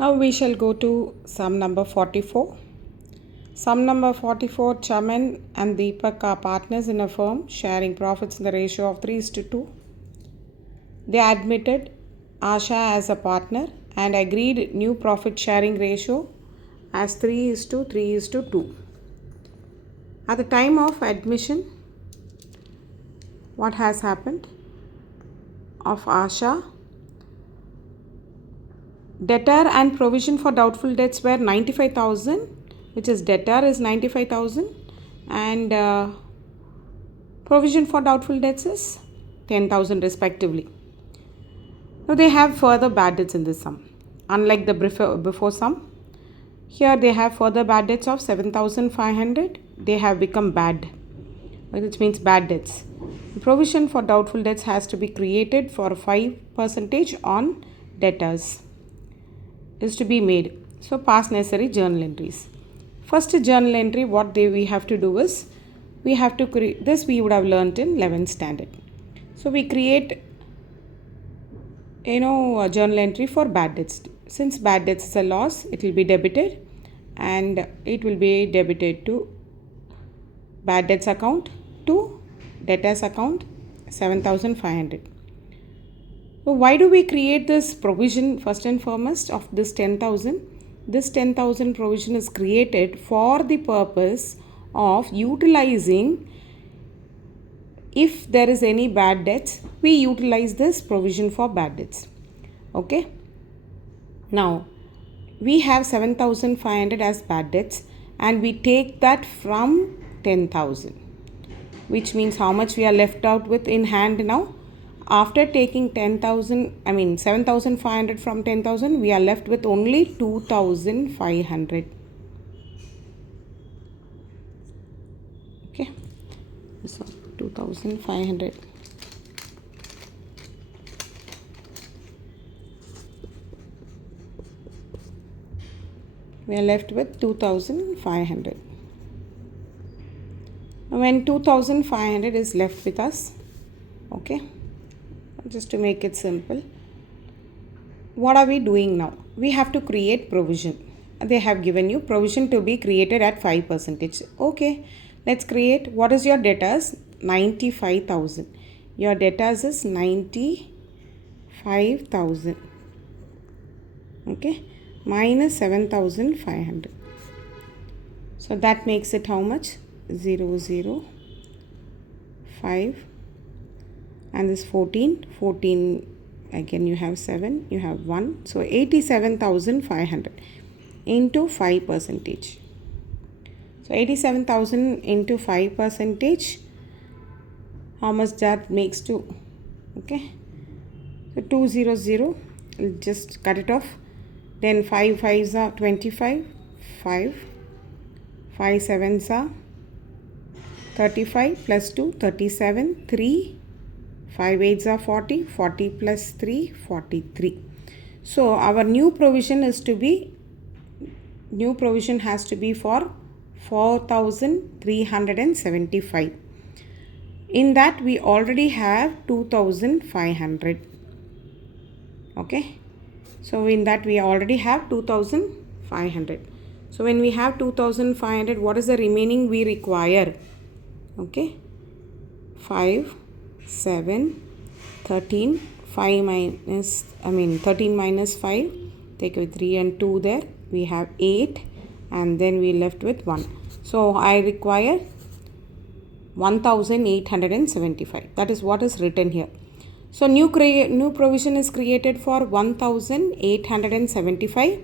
Now we shall go to sum number 44. Sum number 44, Chaman and Deepak are partners in a firm sharing profits in the ratio of 3:2. They admitted Asha as a partner and agreed new profit sharing ratio as 3:3:2. At the time of admission, what has happened? Of Asha, debtor and provision for doubtful debts were 95,000, which is debtor is 95,000 and provision for doubtful debts is 10,000 respectively. Now they have further bad debts in this sum. Unlike the before sum, here they have further bad debts of 7,500. They have become bad, which means bad debts. The provision for doubtful debts has to be created for 5% on debtors is to be made. So pass necessary journal entries. First journal entry, what we have to do is, we have to create this. We would have learnt in 11th standard. So we create a journal entry for bad debts. Since bad debts is a loss, it will be debited and it will be debited to bad debts account to debtors account 7,500. So why do we create this provision first and foremost of this 10,000? This 10,000 provision is created for the purpose of utilizing. If there is any bad debts, we utilize this provision for bad debts. Okay. Now, we have 7,500 as bad debts and we take that from 10,000, which means how much we are left out with in hand now. After taking 7,500 from 10,000, we are left with only 2,500. Okay, so 2,500. We are left with 2,500. When 2,500 is left with us, okay, just to make it simple, what are we doing now? We have to create provision. They have given you provision to be created at 5%. Okay, let's create. What is your debtors? 95,000. Your debtors is 95,000. Okay, minus 7,500. So that makes it how much? 005. And this 14 again, you have 7, you have 1, so 87,500 into 5%. So 87,000 into 5%, how much that makes to? Okay, so 200, just cut it off. Then 5 5s are 25, 5 7s are 35 plus 2 37, 3 5 8s are 40, 40 plus 3, 43. So our new provision has to be for 4,375. In that we already have 2,500. Okay, so in that we already have 2,500. So when we have 2,500, what is the remaining we require? Okay, 5 7 13 5 minus 13 minus 5, take away 3 and 2 there, we have 8 and then we left with 1. So I require 1,875. That is what is written here. So new provision is created for 1,875.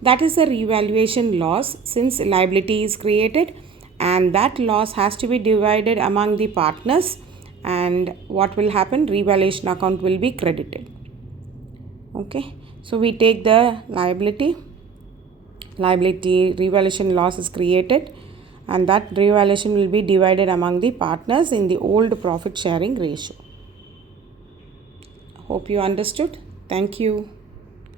That is a revaluation loss since liability is created, and that loss has to be divided among the partners. And what will happen? Revaluation account will be credited. Okay, so we take the liability revaluation loss is created, and that revaluation will be divided among the partners in the old profit sharing ratio. Hope you understood. Thank you.